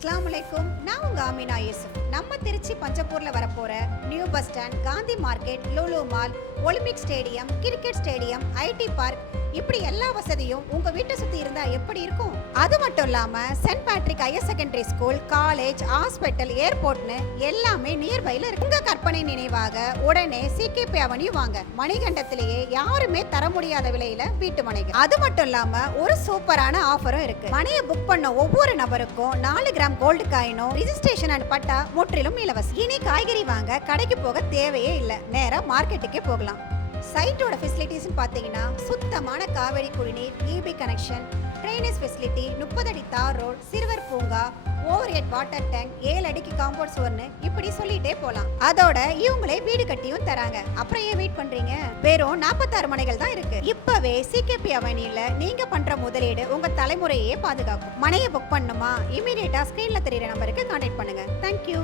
அஸ்ஸலாமுஅலைக்கும். நான் உங்க ஆமினா யூசுப். நம்ம திருச்சி பஞ்சப்பூர்ல வரப்போற new bus stand, Gandhi market, Lulu mall, Olympic stadium, cricket stadium, IT park, இப்படி எல்லா வசதியும் உங்க வீட்டை சுத்தி இருந்தா எப்படி இருக்கும்? அது மட்டும் இல்லாம Saint Patrick higher secondary school, college, hospital, ஏர்போர்ட்னு எல்லாமே நியர்பைல இருக்கு. உங்க கற்பனை நினைவாக உடனே சிகேபி அவென்யூ வாங்க. மணிகண்டத்திலேயே யாருமே தர முடியாத விலையில வீட்டு மனைகள். அது மட்டும் இல்லாம ஒரு சூப்பரான ஆஃபரும் இருக்கு. மனையை புக் பண்ண ஒவ்வொரு நபருக்கும் 4 கிராம் கோல்டு காயினும், ரிஜிஸ்ட்ரேஷன் அண்ட் பட்டா முற்றிலும் இலவசம். இனி காய்கறி வாங்க கடைக்கு போக தேவையே இல்லை, நேரா மார்க்கெட்டுக்கே போகலாம். சைட்டோட ஃபெசிலிட்டிஸ் பார்த்தீங்கன்னா சுத்தமான காவேரி குடிநீர், இபி கனெக்ஷன், ட்ரைனேஜ் ஃபெசிலிட்டி, 30 அடி தார் ரோட், சிறுவர் பூங்கா, ஓவர் ஹெட் வாட்டர் டேங்க், 7 அடிக்கு காம்பவுண்ட் சுவர்னு இப்படி சொல்லிட்டே போலாம். அதோட இவங்களே வீடு கட்டியும் தராங்க. அப்புறம் ஏன் வெயிட் பண்றீங்க? வெறும் 46 மனைகள் தான் இருக்கு. இப்பவே சிகேபி அவென்யூல நீங்க பண்ற முதலீடு உங்க தலைமுறையே பாதுகாக்கும். மனையை புக் பண்ணுமா? இமீடியட்டா ஸ்கிரீன்ல தெரியுற நம்பருக்கு கான்டாக்ட் பண்ணுங்க. தேங்க்யூ.